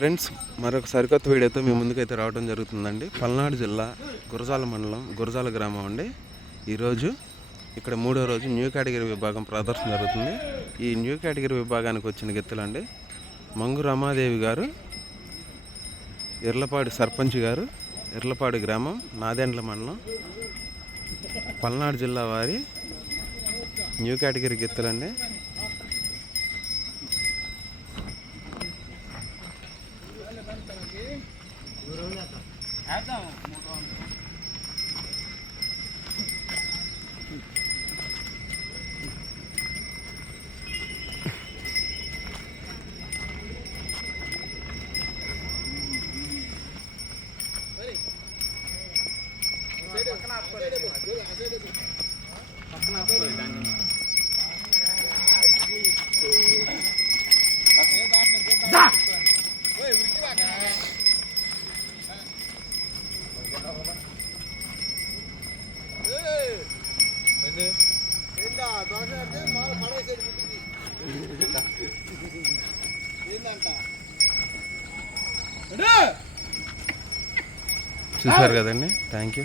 Friends, మరొక సరికొత్త వీడియోతో మీ ముందుకైతే రావడం జరుగుతుందండి. పల్నాడు జిల్లా గురజాల మండలం గురజాల గ్రామం అండి. ఈరోజు ఇక్కడ 3వ రోజు న్యూ కేటగిరీ విభాగం ప్రదర్శన జరుగుతుంది. ఈ న్యూ కేటగిరీ విభాగానికి వచ్చిన గిత్తలండి మంగు రమాదేవి గారు, ఇర్లపాడు సర్పంచ్ గారు, ఇర్లపాడు గ్రామం, నాదెండ్ల మండలం, పల్నాడు జిల్లా వారి న్యూ కేటగిరీ గిత్తలండి. చూసారు కదండి. Thank you.